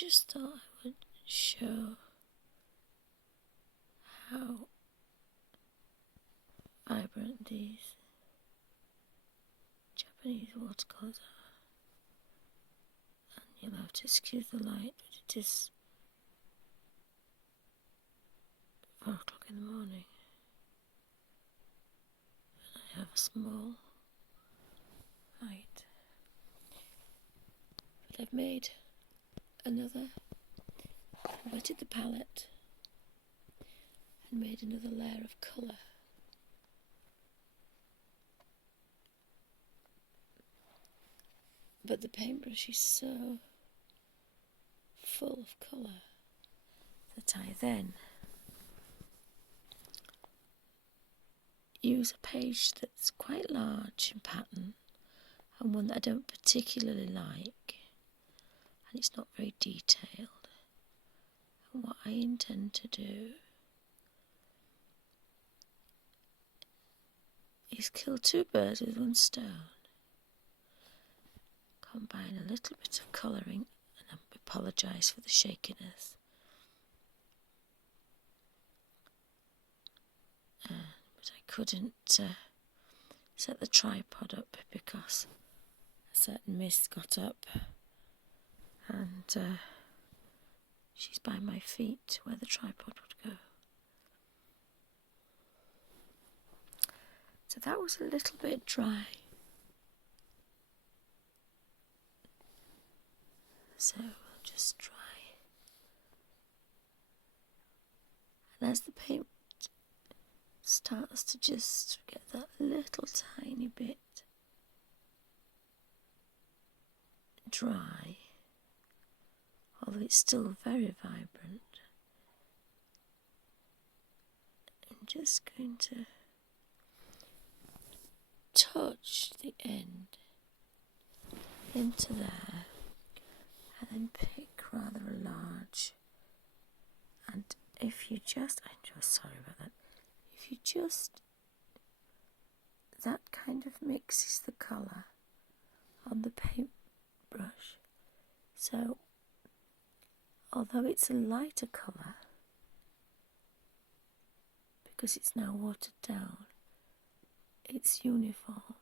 just thought I would show how vibrant these Japanese watercolours are. And you'll have to excuse the light, but it is 4 o'clock in the morning. And I have a small light. But I've made another, wetted the palette and made another layer of colour. But the paintbrush is so full of colour that I then use a page that's quite large in pattern and one that I don't particularly like, and it's not very detailed. And what I intend to do is kill 2 birds with 1 stone. Combine a little bit of colouring, and I apologise for the shakiness. But I couldn't set the tripod up because a certain mist got up, and she's by my feet where the tripod would go. So that was a little bit dry. So we'll just try. And as the paint starts to just get that little tiny bit dry, although it's still very vibrant, I'm just going to touch the end into there. And then pick rather a large, and if you just, I'm just sorry about that, if you just, that kind of mixes the colour on the paintbrush. So, although it's a lighter colour, because it's now watered down, it's uniform.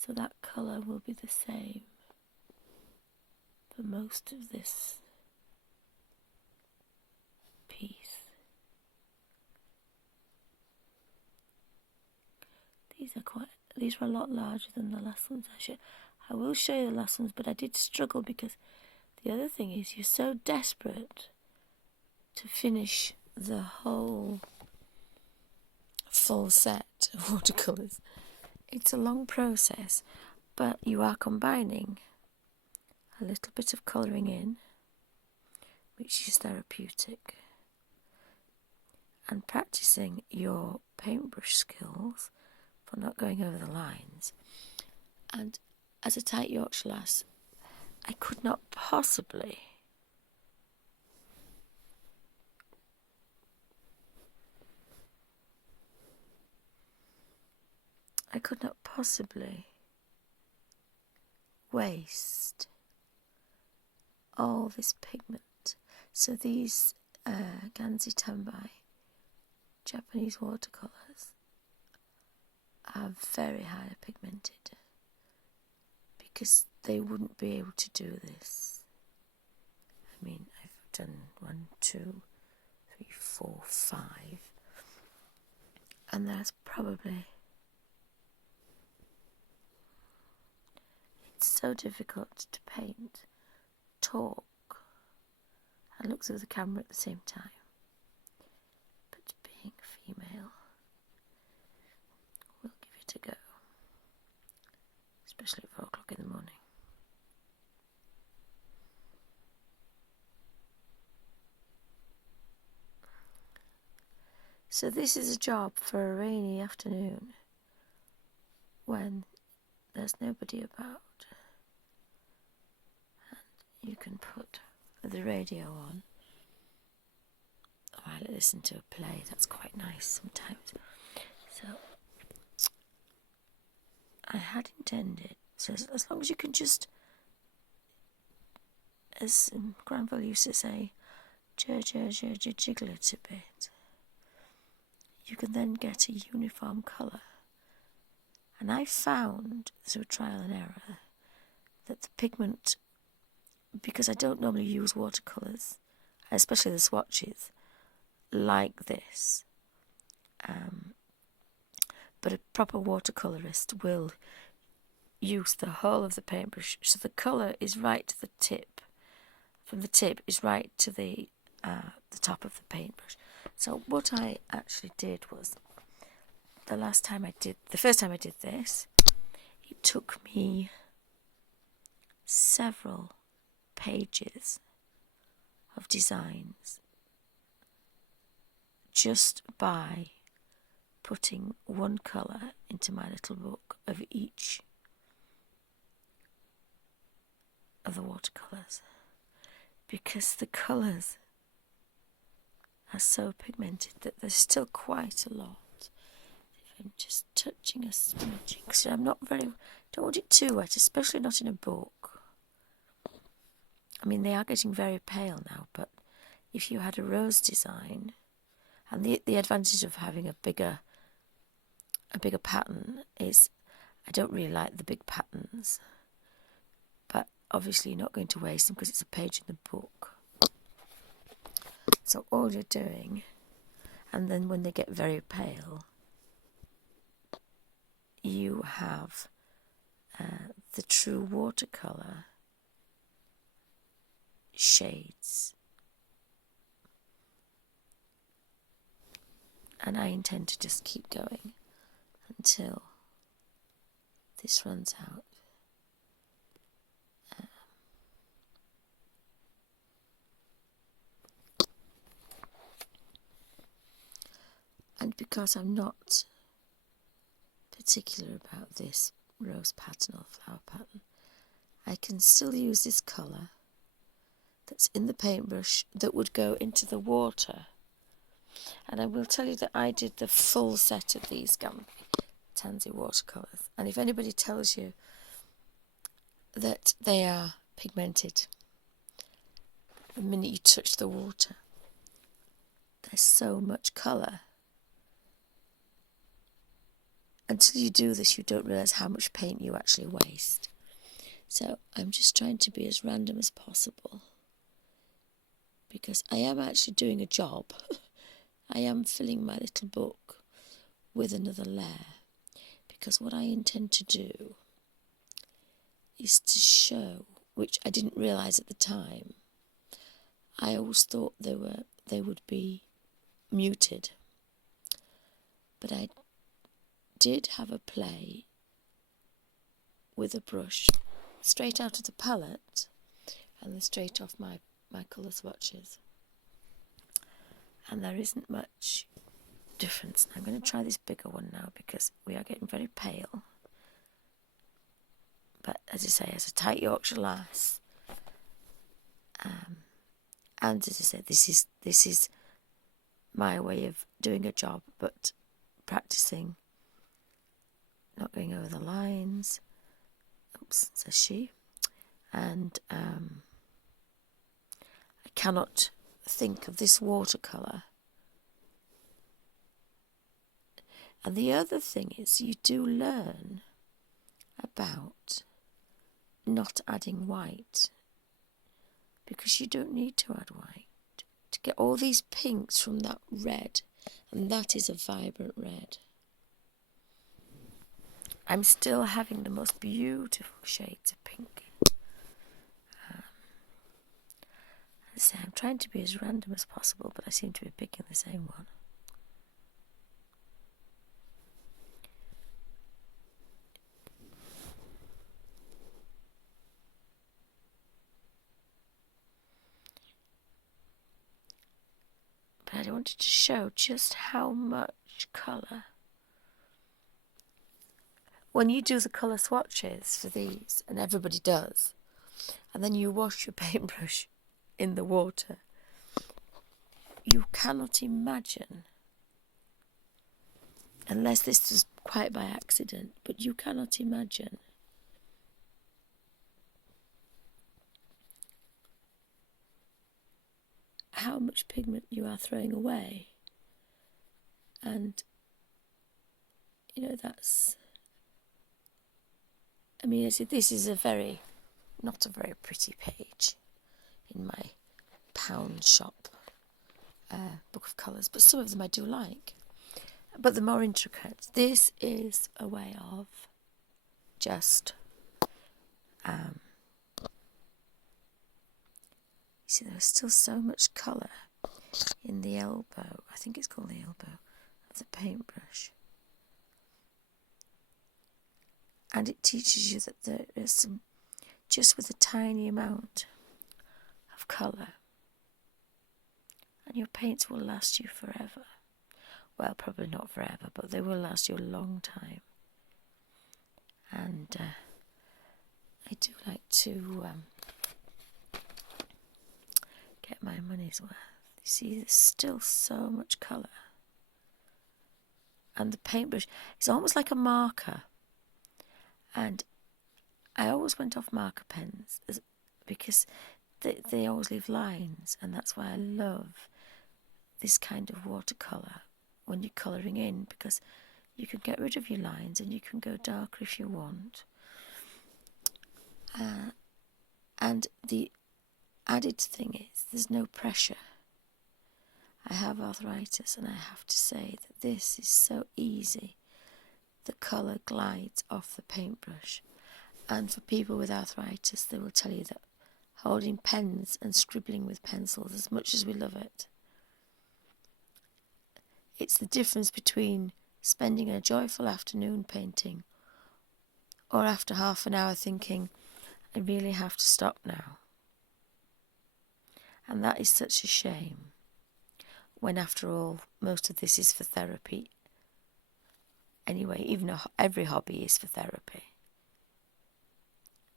So that colour will be the same for most of this piece. These were a lot larger than the last ones. I will show you the last ones, but I did struggle because the other thing is you're so desperate to finish the whole full set of watercolours. It's a long process, but you are combining a little bit of colouring in, which is therapeutic, and practising your paintbrush skills for not going over the lines. And as a tight Yorkshire lass, I could not possibly waste all this pigment. So these Gansai Tambi Japanese watercolours are very highly pigmented because they wouldn't be able to do this. I mean, I've done 1, 2, 3, 4, 5, and that's probably, it's so difficult to paint, talk and look through the camera at the same time. But being female, we'll give it a go, especially at 4 o'clock in the morning. So this is a job for a rainy afternoon when there's nobody about, and you can put the radio on while I listen to a play. That's quite nice sometimes. So I had intended, so as long as you can just as Granville used to say, jiggle it a bit, you can then get a uniform colour. And I found, through trial and error, that the pigment, because I don't normally use watercolours, especially the swatches, like this, but a proper watercolourist will use the whole of the paintbrush, so the colour is right to the tip. From the tip is right to the top of the paintbrush. So what I actually did was, the first time I did this, it took me several pages of designs just by putting one colour into my little book of each of the watercolours, because the colours are so pigmented that there's still quite a lot. If I'm just touching a smudging, because don't want it too wet, especially not in a book. I mean, they are getting very pale now, but if you had a rose design, and the advantage of having a bigger pattern is, I don't really like the big patterns, but obviously you're not going to waste them because it's a page in the book. So all you're doing, and then when they get very pale, you have the true watercolour shades. And I intend to just keep going until this runs out. And because I'm not particular about this rose pattern or flower pattern, I can still use this colour that's in the paintbrush that would go into the water. And I will tell you that I did the full set of these Tansy watercolours. And if anybody tells you that they are pigmented the minute you touch the water, there's so much colour. Until you do this, you don't realise how much paint you actually waste. So I'm just trying to be as random as possible, because I am actually doing a job. I am filling my little book with another layer, because what I intend to do is to show, which I didn't realise at the time, I always thought they would be muted, but I did have a play with a brush straight out of the palette and then straight off my colour swatches, and there isn't much difference. I'm going to try this bigger one now because we are getting very pale, but as I say, as a tight Yorkshire lass, and as I said, this is my way of doing a job, but practising, not going over the lines. Oops, says she. And I cannot think of this watercolour. And the other thing is, you do learn about not adding white, because you don't need to add white to get all these pinks from that red, and that is a vibrant red. I'm still having the most beautiful shades of pink. As I say, I'm trying to be as random as possible, but I seem to be picking the same one. But I wanted to show just how much colour. When you do the colour swatches for these, and everybody does, and then you wash your paintbrush in the water, you cannot imagine, unless this was quite by accident, but you cannot imagine how much pigment you are throwing away. And, you know, that's... I mean, this is not a very pretty page in my pound shop book of colours, but some of them I do like. But the more intricate, this is a way of just... see, there's still so much colour in the elbow. I think it's called the elbow of the paintbrush. And it teaches you that there is some, just with a tiny amount of colour, and your paints will last you forever. Well, probably not forever, but they will last you a long time. And I do like to get my money's worth. You see, there's still so much colour. And the paintbrush is almost like a marker. And I always went off marker pens because they always leave lines, and that's why I love this kind of watercolour when you're colouring in, because you can get rid of your lines and you can go darker if you want. And the added thing is there's no pressure. I have arthritis, and I have to say that this is so easy. The colour glides off the paintbrush. And for people with arthritis, they will tell you that holding pens and scribbling with pencils, as much as we love it, it's the difference between spending a joyful afternoon painting or after half an hour thinking, I really have to stop now. And that is such a shame, when after all, most of this is for therapy. Anyway, even every hobby is for therapy.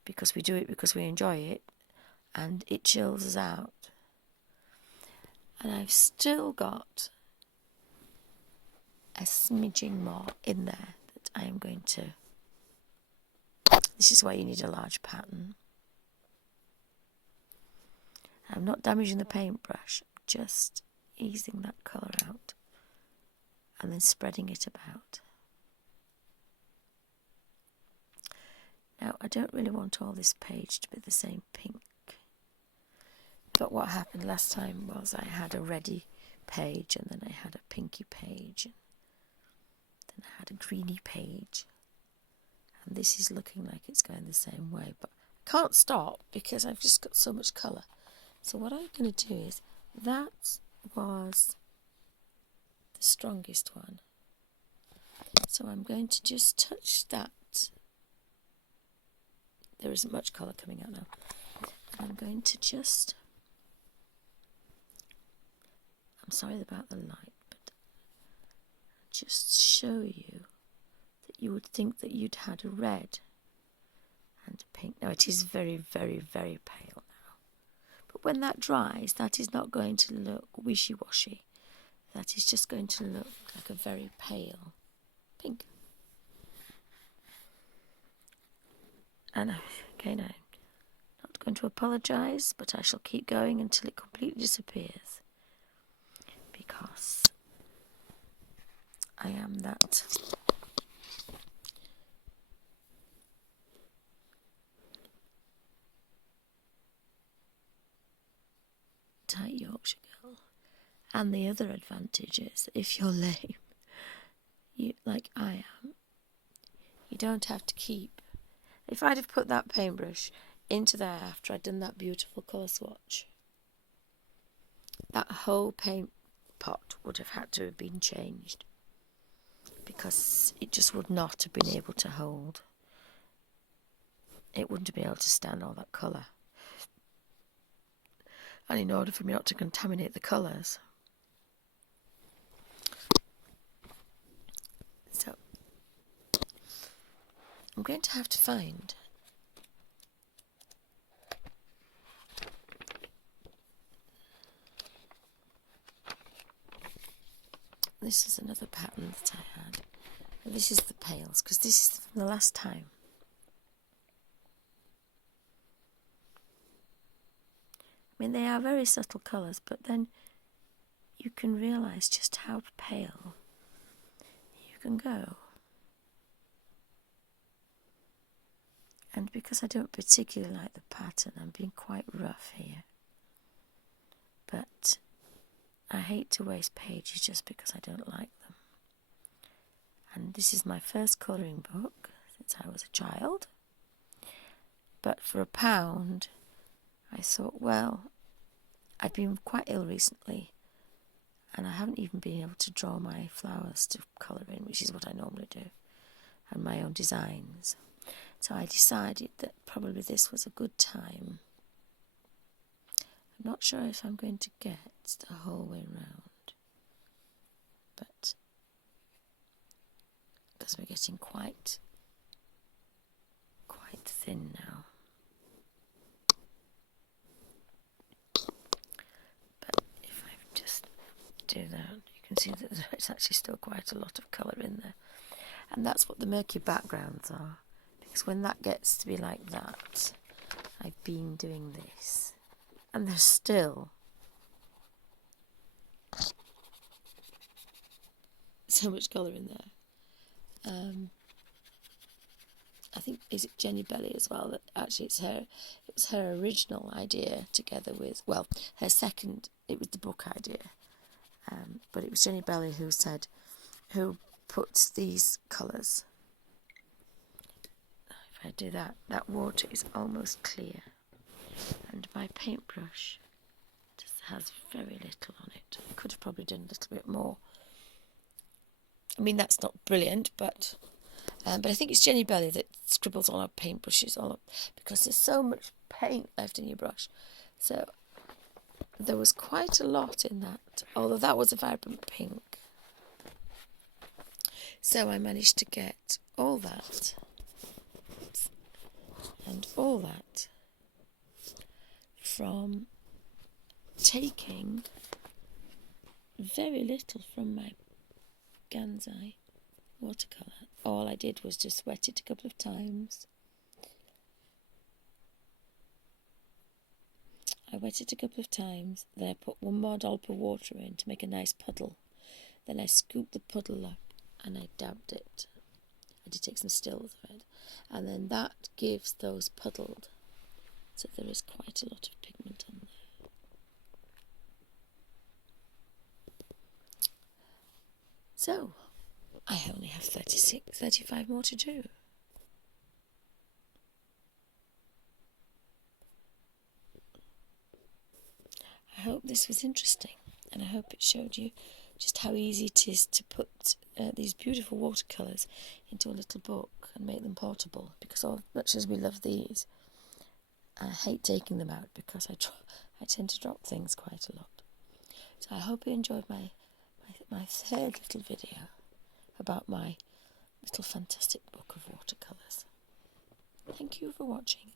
Because we do it because we enjoy it, and it chills us out. And I've still got a smidgen more in there that I am going to... This is why you need a large pattern. I'm not damaging the paintbrush, just easing that colour out and then spreading it about. Now, I don't really want all this page to be the same pink. But what happened last time was I had a reddy page, and then I had a pinky page, and then I had a greeny page. And this is looking like it's going the same way, but I can't stop because I've just got so much colour. So what I'm going to do is, that was the strongest one. So I'm going to just touch that. There isn't much colour coming out now. And I'm going to just... I'm sorry about the light, but just show you that you would think that you'd had a red and a pink. Now, it is very, very, very pale now. But when that dries, that is not going to look wishy-washy. That is just going to look like a very pale pink. And again, I'm not going to apologise, but I shall keep going until it completely disappears. Because I am that tight Yorkshire girl. And the other advantage is, if you're lame, like I am, you don't have to keep... If I'd have put that paintbrush into there after I'd done that beautiful colour swatch, that whole paint pot would have had to have been changed, because it just would not have been able to hold. It wouldn't have been able to stand all that colour. And in order for me not to contaminate the colours, so I'm going to have to find this is another pattern that I had. And this is the pales, because this is from the last time. mean, they are very subtle colours, but then you can realise just how pale you can go. And because I don't particularly like the pattern, I'm being quite rough here. But I hate to waste pages just because I don't like them. And this is my first colouring book since I was a child. But for £1, I thought, well, I've been quite ill recently, and I haven't even been able to draw my flowers to colour in, which is what I normally do, and my own designs. So I decided that probably this was a good time. I'm not sure if I'm going to get the whole way round, but because we're getting quite thin now. But if I just do that, you can see that there's actually still quite a lot of colour in there. And that's what the murky backgrounds are. Because when that gets to be like that, I've been doing this, and there's still so much colour in there. I think, is it Jenny Belly as well, that actually it was her original idea together with, well, her second, it was the book idea, but it was Jenny Belly who puts these colours. If I do that, that water is almost clear, and my paintbrush just has very little on it. I could have probably done a little bit more. I mean, that's not brilliant, but I think it's Jenny Belly that scribbles all our paintbrushes all up, because there's so much paint left in your brush. So there was quite a lot in that, although that was a vibrant pink. So I managed to get all that and all that from taking very little from my Gansai watercolour. All I did was just wet it a couple of times. I wet it a couple of times, then I put one more dollop of water in to make a nice puddle. Then I scooped the puddle up and I dabbed it. I did take some stills of it, and then that gives those puddled, so there is quite a lot of pigment on there. So I only have 35 more to do. I hope this was interesting, and I hope it showed you just how easy it is to put these beautiful watercolours into a little book and make them portable, because as much as we love these, I hate taking them out because I tend to drop things quite a lot. So I hope you enjoyed my third little video about my little fantastic book of watercolours. Thank you for watching.